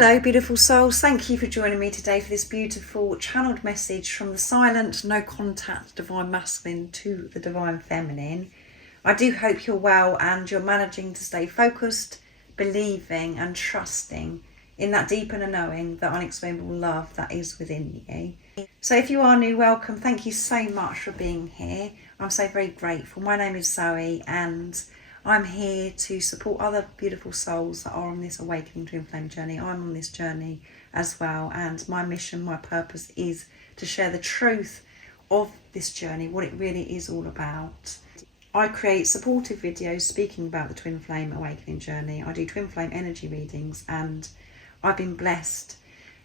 Hello beautiful souls, thank you for joining me today for this beautiful channeled message from the silent, no contact divine masculine to the divine feminine. I do hope you're well and you're managing to stay focused, believing and trusting in that deep inner knowing, that unexplainable love that is within you. So if you are new, welcome. Thank you so much for being here. I'm so very grateful. My name is Zoe and I'm here to support other beautiful souls that are on this awakening twin flame journey. I'm on this journey as well, and my mission, my purpose is to share the truth of this journey, what it really is all about. I create supportive videos speaking about the twin flame awakening journey. I do twin flame energy readings, and I've been blessed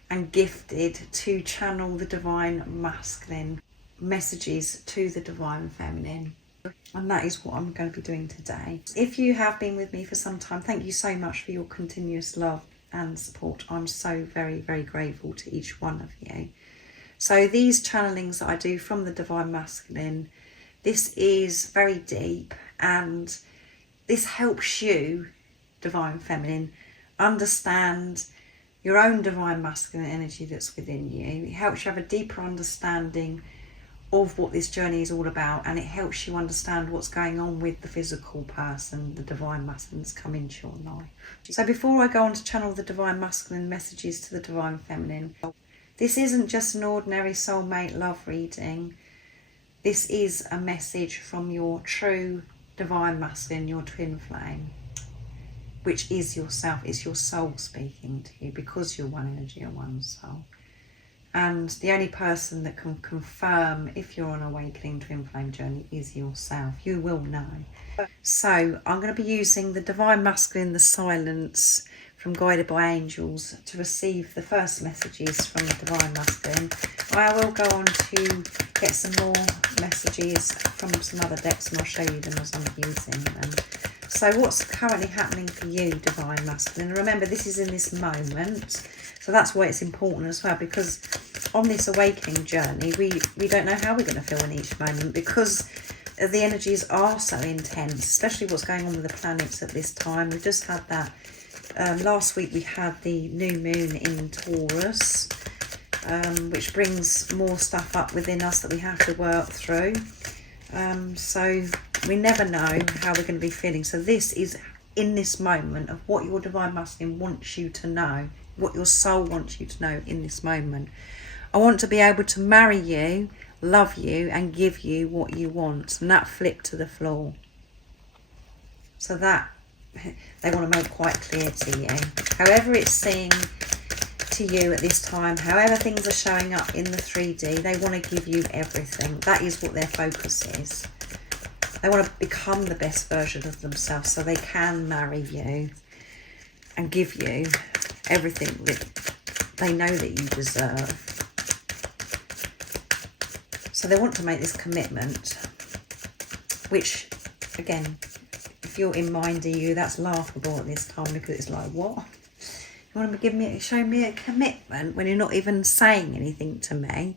and gifted to channel the divine masculine messages to the divine feminine. And that is what I'm going to be doing today. If you have been with me for some time, thank you so much for your continuous love and support. I'm so very, very grateful to each one of you. So these channelings that I do from the divine masculine, this is very deep, and this helps you, divine feminine, understand your own divine masculine energy that's within you. It helps you have a deeper understanding of what this journey is all about, and it helps you understand what's going on with the physical person, the divine masculine that's come into your life. So before I go on to channel the divine masculine messages to the divine feminine, this isn't just an ordinary soulmate love reading. This is a message from your true divine masculine, your twin flame, which is yourself. It's your soul speaking to you, because you're one energy and one soul. And the only person that can confirm if you're on an awakening twin flame journey is yourself. You will know. So I'm going to be using the divine masculine, the silence from Guided by Angels, to receive the first messages from the divine masculine. I will go on to get some more messages from some other decks, and I'll show you them as I'm using them. So what's currently happening for you, divine masculine? Remember, this is in this moment. So that's why it's important as well, because on this awakening journey, we don't know how we're going to feel in each moment, because the energies are so intense, especially what's going on with the planets at this time. We've just had that. Last week we had the new moon in Taurus, which brings more stuff up within us that we have to work through. So we never know how we're going to be feeling. So this is in this moment of what your divine masculine wants you to know, what your soul wants you to know in this moment. I want to be able to marry you, love you, and give you what you want. And that flip to the floor. So that they want to make quite clear to you. However it's seen to you at this time, however things are showing up in the 3D, they want to give you everything. That is what their focus is. They want to become the best version of themselves so they can marry you and give you everything that they know that you deserve. So they want to make this commitment, which, again, if you're in mind of you, that's laughable at this time, because it's like, what? You want to show me a commitment when you're not even saying anything to me?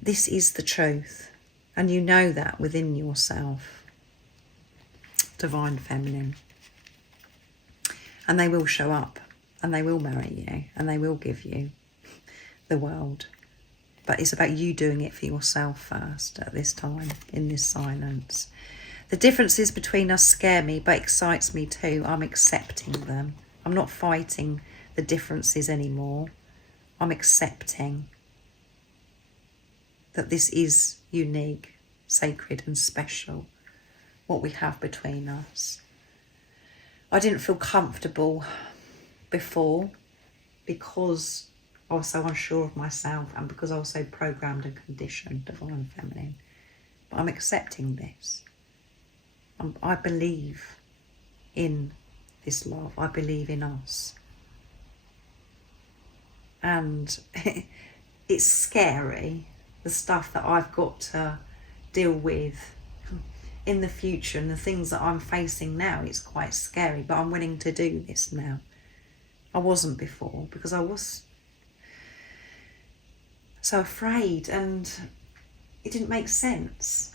This is the truth, and you know that within yourself, divine feminine. And they will show up, and they will marry you, and they will give you the world. But it's about you doing it for yourself first at this time, in this silence. The differences between us scare me, but excites me too. I'm accepting them. I'm not fighting the differences anymore. I'm accepting that this is unique, sacred and special, what we have between us. I didn't feel comfortable before because I was so unsure of myself, and because I was so programmed and conditioned, divine feminine. But I'm accepting this. I believe in this love. I believe in us. And it's scary, the stuff that I've got to deal with in the future and the things that I'm facing now. It's quite scary, but I'm willing to do this now. I wasn't before, because I was so afraid and it didn't make sense.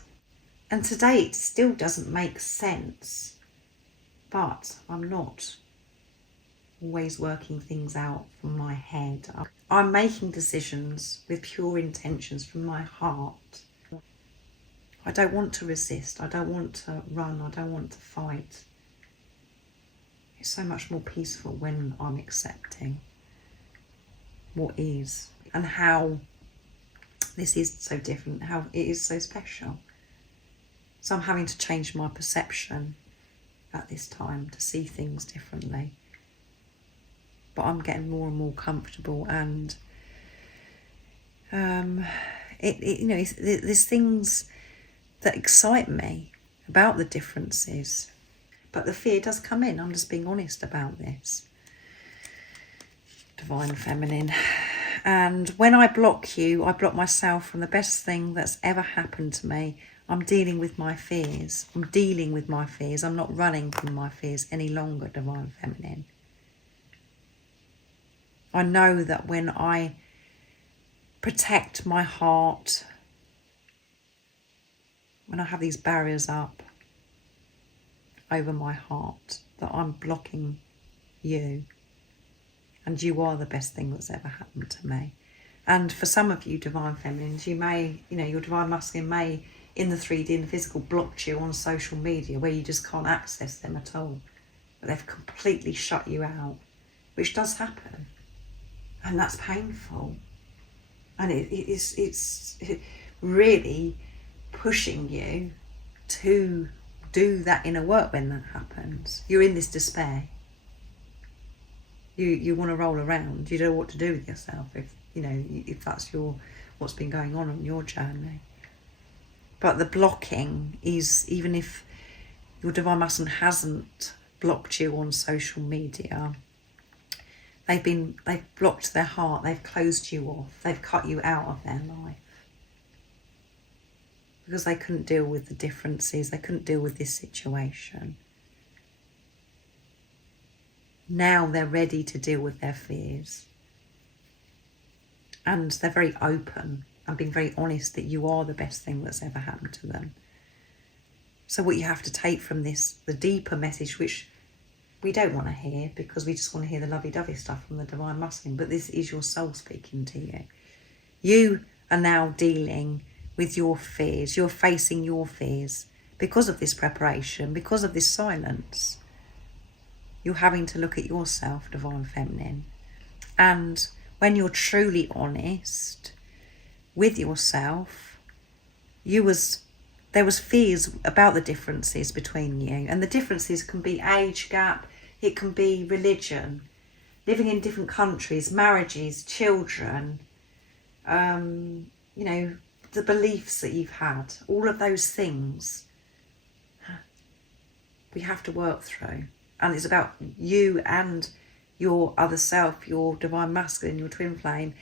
And today it still doesn't make sense, but I'm not always working things out from my head. I'm making decisions with pure intentions from my heart. I don't want to resist. I don't want to run. I don't want to fight. It's so much more peaceful when I'm accepting what is and how this is so different, how it is so special. So I'm having to change my perception at this time to see things differently. But I'm getting more and more comfortable, and there's things that excite me about the differences. But the fear does come in. I'm just being honest about this. Divine Feminine. And when I block you, I block myself from the best thing that's ever happened to me. I'm dealing with my fears. I'm dealing with my fears. I'm not running from my fears any longer, Divine Feminine. I know that when I protect my heart, when I have these barriers up over my heart, that I'm blocking you. And you are the best thing that's ever happened to me. And for some of you Divine Feminines, you may, your Divine Masculine may, in the 3D and the physical, blocked you on social media where you just can't access them at all. But they've completely shut you out, which does happen. And that's painful. And it's really pushing you to do that inner work when that happens. You're in this despair. You want to roll around. You don't know what to do with yourself if that's what's been going on your journey. But the blocking is, even if your Divine Masculine hasn't blocked you on social media, they've blocked their heart, they've closed you off, they've cut you out of their life. Because they couldn't deal with the differences, they couldn't deal with this situation. Now they're ready to deal with their fears. And they're very open and being very honest that you are the best thing that's ever happened to them. So what you have to take from this, the deeper message, which we don't want to hear because we just want to hear the lovey-dovey stuff from the Divine Masculine, but this is your soul speaking to you. You are now dealing with your fears. You're facing your fears because of this preparation, because of this silence. You're having to look at yourself, Divine Feminine. And when you're truly honest with yourself, there was fears about the differences between you. And the differences can be age gap, it can be religion, living in different countries, marriages, children, the beliefs that you've had, all of those things we have to work through. And it's about you and your other self, your Divine Masculine, your twin flame,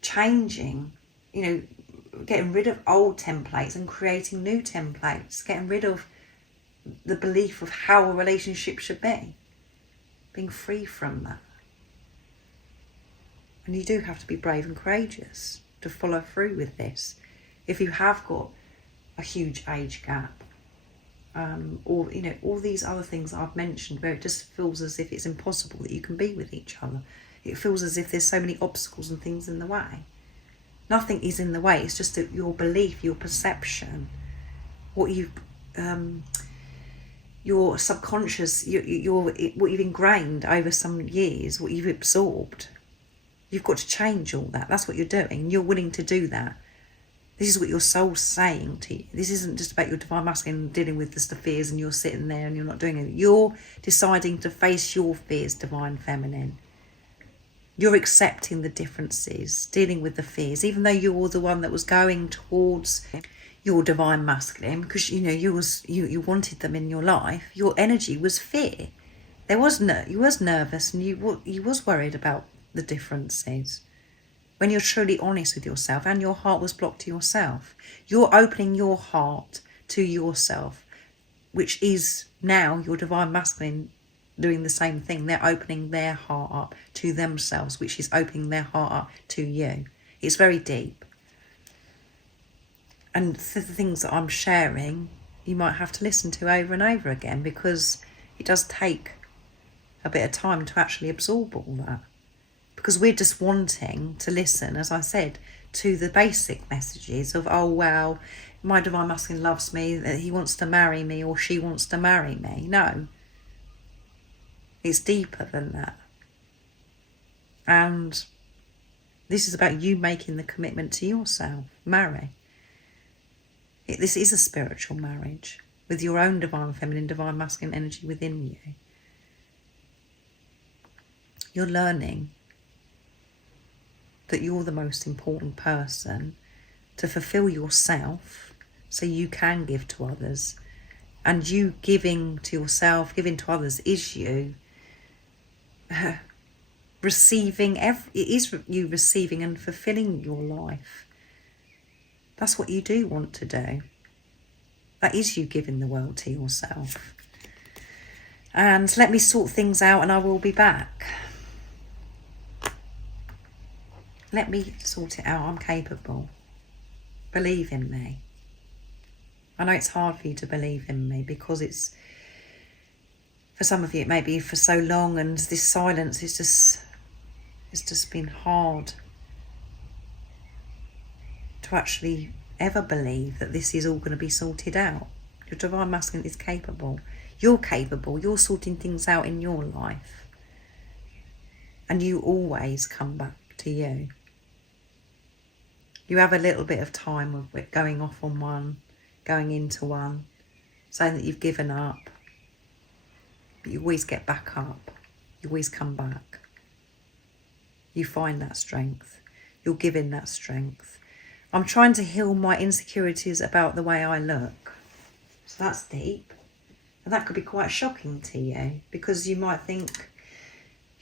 changing, getting rid of old templates and creating new templates, getting rid of the belief of how a relationship should be, being free from that. And you do have to be brave and courageous to follow through with this. If you have got a huge age gap, or all these other things that I've mentioned, where it just feels as if it's impossible that you can be with each other. It feels as if there's so many obstacles and things in the way. Nothing is in the way. It's just that your belief, your perception, what you've, your subconscious, what you've ingrained over some years, what you've absorbed. You've got to change all that. That's what you're doing. You're willing to do that. This is what your soul's saying to you. This isn't just about your Divine Masculine dealing with the fears and you're sitting there and you're not doing anything. You're deciding to face your fears, Divine Feminine. You're accepting the differences, dealing with the fears, even though you're the one that was going towards your Divine Masculine, because you wanted them in your life. Your energy was fear. You was nervous and you was worried about the differences. When you're truly honest with yourself and your heart was blocked to yourself, you're opening your heart to yourself, which is now your Divine Masculine doing the same thing. They're opening their heart up to themselves, which is opening their heart up to you. It's very deep. And the things that I'm sharing, you might have to listen to over and over again, because it does take a bit of time to actually absorb all that. Because we're just wanting to listen, as I said, to the basic messages of, oh, well, my divine masculine loves me, that he wants to marry me or she wants to marry me. No. It's deeper than that. And this is about you making the commitment to yourself. Marry. This is a spiritual marriage with your own divine feminine, divine masculine energy within you. You're learning that you're the most important person to fulfill yourself so you can give to others. And you giving to yourself, giving to others is you receiving, it is you receiving and fulfilling your life. That's what you do want to do. That is you giving the world to yourself. And let me sort things out and I will be back. Let me sort it out. I'm capable. Believe in me. I know it's hard for you to believe in me because it's, for some of you, it may be for so long, and this silence is it's just been hard to actually ever believe that this is all going to be sorted out. Your divine masculine is capable. You're capable. You're sorting things out in your life. And you always come back to you. You have a little bit of time of it going off on one, going into one, saying that you've given up. But you always get back up. You always come back. You find that strength. You're given that strength. I'm trying to heal my insecurities about the way I look. So that's deep. And that could be quite shocking to you, because you might think,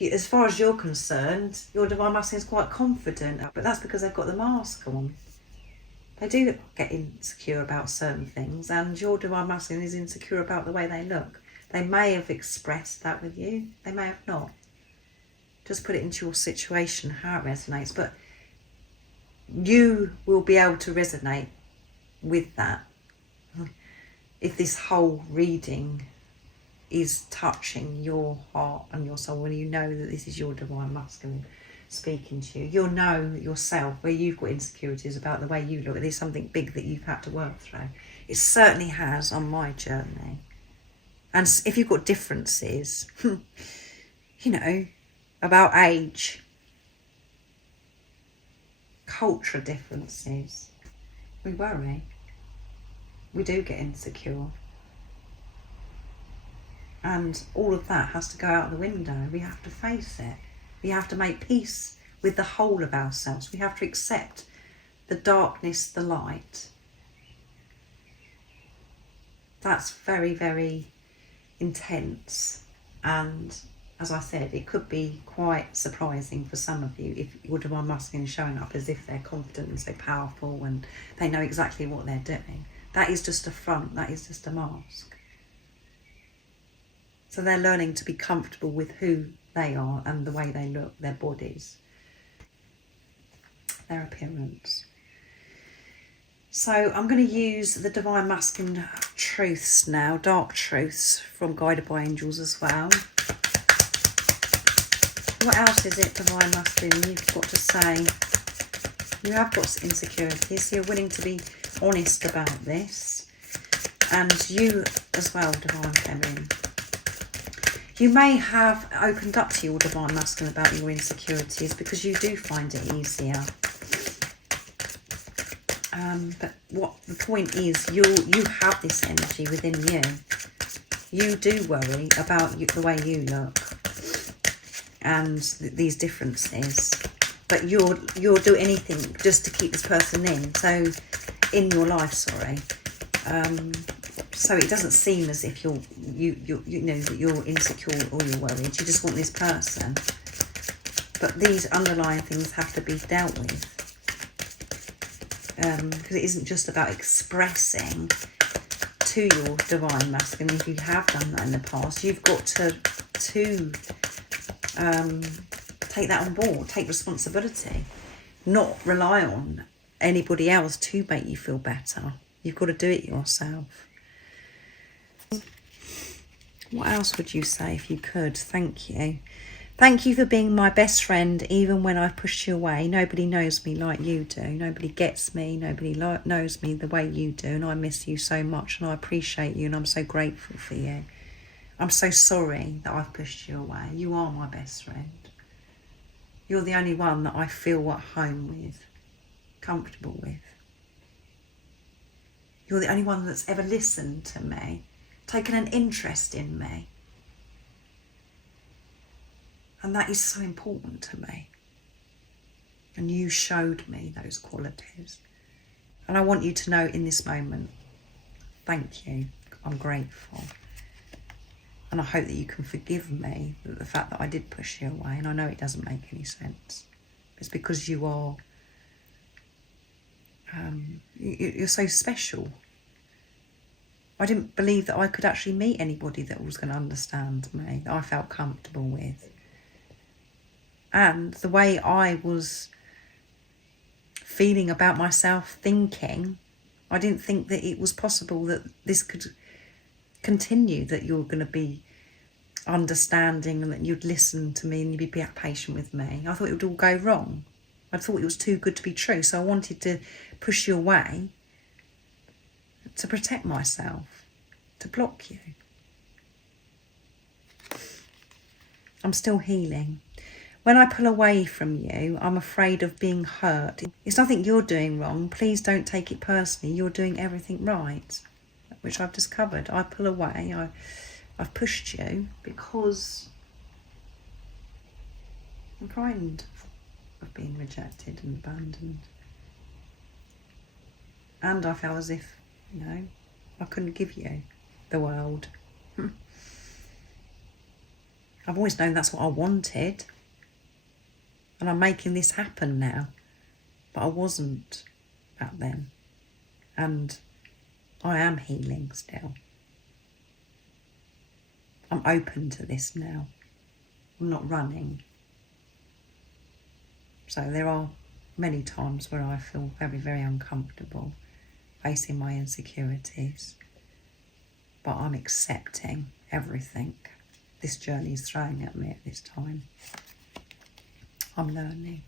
as far as you're concerned, your divine masculine is quite confident, but that's because they've got the mask on. They do get insecure about certain things, and your divine masculine is insecure about the way they look. They may have expressed that with you, they may have not. Just put it into your situation, how it resonates, but you will be able to resonate with that if this whole reading is touching your heart and your soul, when you know that this is your divine masculine speaking to you. You'll know yourself where you've got insecurities about the way you look. There's something big that you've had to work through. It certainly has on my journey. And if you've got differences, you know, about age, culture differences, we worry. We do get insecure. And all of that has to go out the window. We have to face it. We have to make peace with the whole of ourselves. We have to accept the darkness, the light. That's very, very intense. And as I said, it could be quite surprising for some of you if your divine masculine is showing up as if they're confident and so powerful and they know exactly what they're doing. That is just a front. That is just a mask. So they're learning to be comfortable with who they are and the way they look, their bodies, their appearance. So I'm going to use the divine masculine truths now, dark truths from Guided by Angels as well. What else is it, divine masculine, you've got to say? You have got insecurities, so you're willing to be honest about this. And you as well, divine feminine. You may have opened up to your divine masculine about your insecurities because you do find it easier. But what the point is, you have this energy within you. You do worry about the way you look and these differences. But you'll do anything just to keep this person in your life, sorry. So it doesn't seem as if you know that you're insecure or you're worried. You just want this person. But these underlying things have to be dealt with. Because it isn't just about expressing to your divine masculine. If you have done that in the past, you've got to take that on board, take responsibility, not rely on anybody else to make you feel better. You've got to do it yourself. What else would you say if you could? Thank you. Thank you for being my best friend, even when I pushed you away. Nobody knows me like you do. Nobody gets me. Nobody knows me the way you do. And I miss you so much, and I appreciate you, and I'm so grateful for you. I'm so sorry that I've pushed you away. You are my best friend. You're the only one that I feel at home with, comfortable with. You're the only one that's ever listened to me, taken an interest in me. And that is so important to me. And you showed me those qualities. And I want you to know in this moment, thank you. I'm grateful. And I hope that you can forgive me for the fact that I did push you away. And I know it doesn't make any sense. It's because you are, you're so special. I didn't believe that I could actually meet anybody that was going to understand me, that I felt comfortable with. And the way I was feeling about myself, thinking, I didn't think that it was possible that this could continue, that you're going to be understanding and that you'd listen to me and you'd be patient with me. I thought it would all go wrong. I thought it was too good to be true. So I wanted to push you away to protect myself, to block you. I'm still healing. When I pull away from you, I'm afraid of being hurt. It's nothing you're doing wrong. Please don't take it personally. You're doing everything right, which I've discovered. I pull away. I've pushed you because I'm frightened of being rejected and abandoned. And I felt as if, I couldn't give you the world. I've always known that's what I wanted. And I'm making this happen now. But I wasn't back then. And I am healing still. I'm open to this now. I'm not running. So there are many times where I feel very, very uncomfortable facing my insecurities. But I'm accepting everything this journey is throwing at me at this time. I'm learning.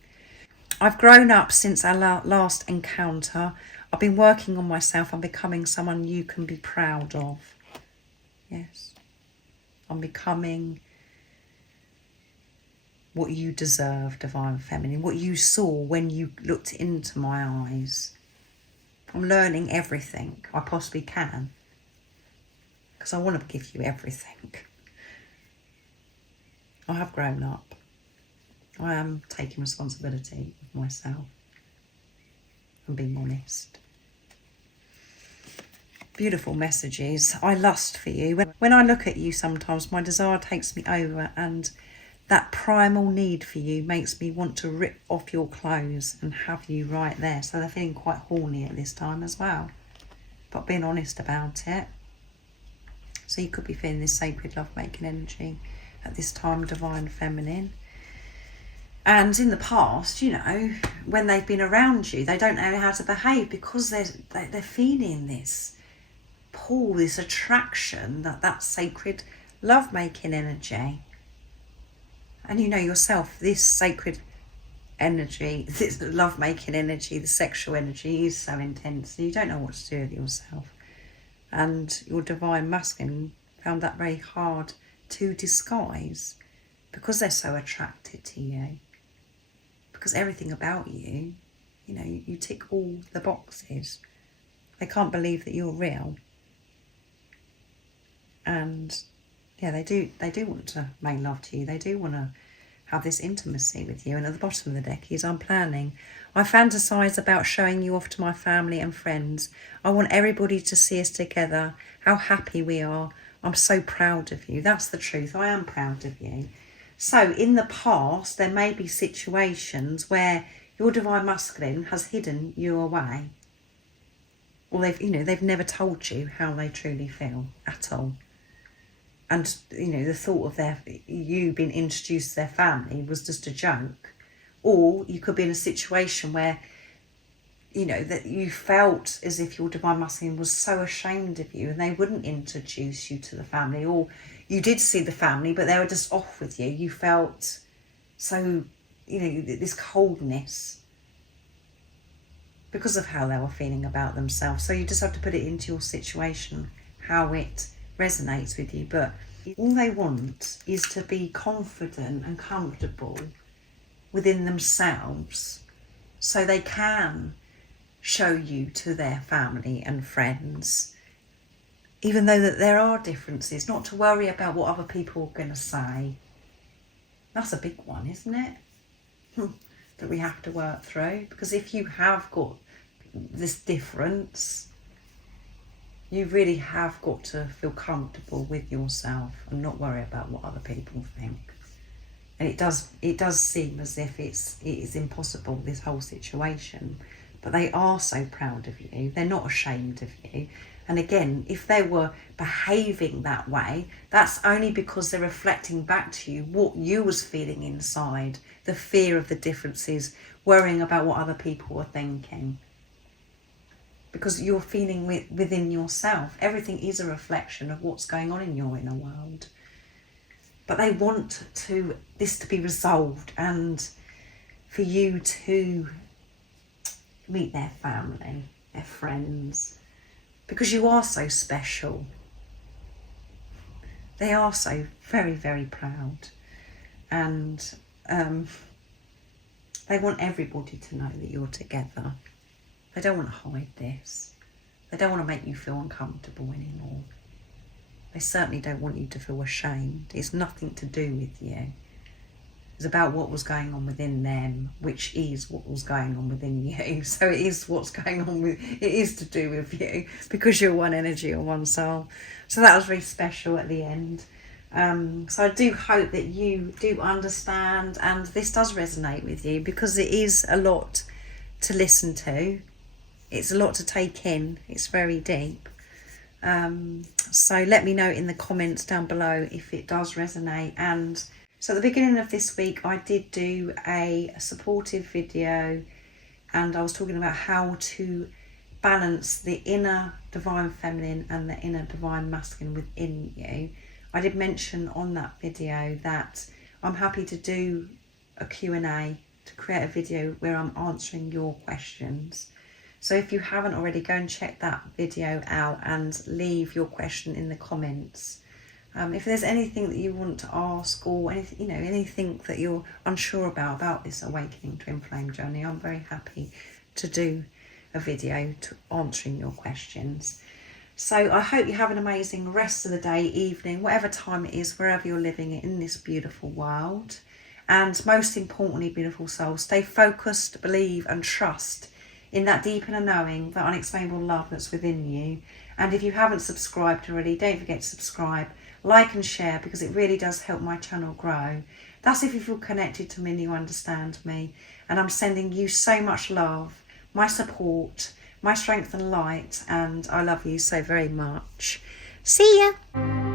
I've grown up since our last encounter. I've been working on myself. I'm becoming someone you can be proud of. Yes. I'm becoming what you deserve, Divine Feminine, what you saw when you looked into my eyes. I'm learning everything I possibly can because I want to give you everything. I have grown up. I am taking responsibility of myself and being honest. Beautiful messages. I lust for you. When I look at you sometimes, my desire takes me over, and that primal need for you makes me want to rip off your clothes and have you right there. So they're feeling quite horny at this time as well. But being honest about it. So you could be feeling this sacred love-making energy at this time, Divine Feminine. And in the past, when they've been around you, they don't know how to behave because they're feeling this pull, this attraction, that sacred love-making energy. And yourself, this sacred energy, this love-making energy, the sexual energy is so intense. You don't know what to do with yourself. And your Divine Masculine found that very hard to disguise because they're so attracted to you. Because everything about you, you tick all the boxes. They can't believe that you're real. And yeah, they do want to make love to you. They do want to have this intimacy with you. And at the bottom of the deck is, I'm planning. I fantasize about showing you off to my family and friends. I want everybody to see us together, how happy we are. I'm so proud of you. That's the truth. I am proud of you. So in the past, there may be situations where your Divine Masculine has hidden you away. Or they've never told you how they truly feel at all. And, the thought of you being introduced to their family was just a joke. Or you could be in a situation where, that you felt as if your Divine Masculine was so ashamed of you and they wouldn't introduce you to the family. Or, you did see the family, but they were just off with you. You felt so, this coldness because of how they were feeling about themselves. So you just have to put it into your situation, how it resonates with you. But all they want is to be confident and comfortable within themselves so they can show you to their family and friends, even though that there are differences, not to worry about what other people are going to say. That's a big one, isn't it? That we have to work through, because if you have got this difference, you really have got to feel comfortable with yourself and not worry about what other people think. And it does seem as if it is impossible, this whole situation, but they are so proud of you. They're not ashamed of you. And again, if they were behaving that way, that's only because they're reflecting back to you what you was feeling inside, the fear of the differences, worrying about what other people were thinking. Because you're feeling within yourself. Everything is a reflection of what's going on in your inner world. But they want this to be resolved and for you to meet their family, their friends, because you are so special. They are so very, very proud. And they want everybody to know that you're together. They don't want to hide this. They don't want to make you feel uncomfortable anymore. They certainly don't want you to feel ashamed. It's nothing to do with you. It's about what was going on within them, which is what was going on within you. So it is what's going on it is to do with you, because you're one energy or one soul. So that was very special at the end. So I do hope that you do understand and this does resonate with you, because it is a lot to listen to. It's a lot to take in. It's very deep. So let me know in the comments down below if it does resonate. And so at the beginning of this week, I did do a supportive video, and I was talking about how to balance the inner divine feminine and the inner divine masculine within you. I did mention on that video that I'm happy to do a Q&A, to create a video where I'm answering your questions. So if you haven't already, go and check that video out and leave your question in the comments. If there's anything that you want to ask, or anything, anything that you're unsure about this awakening twin flame journey, I'm very happy to do a video to answering your questions. So I hope you have an amazing rest of the day, evening, whatever time it is, wherever you're living in this beautiful world. And most importantly, beautiful soul, stay focused, believe and trust in that deep inner knowing, that unexplainable love that's within you. And if you haven't subscribed already, don't forget to subscribe, like and share, because it really does help my channel grow. That's if you feel connected to me and you understand me. And I'm sending you so much love, my support, my strength and light, and I love you so very much. See ya!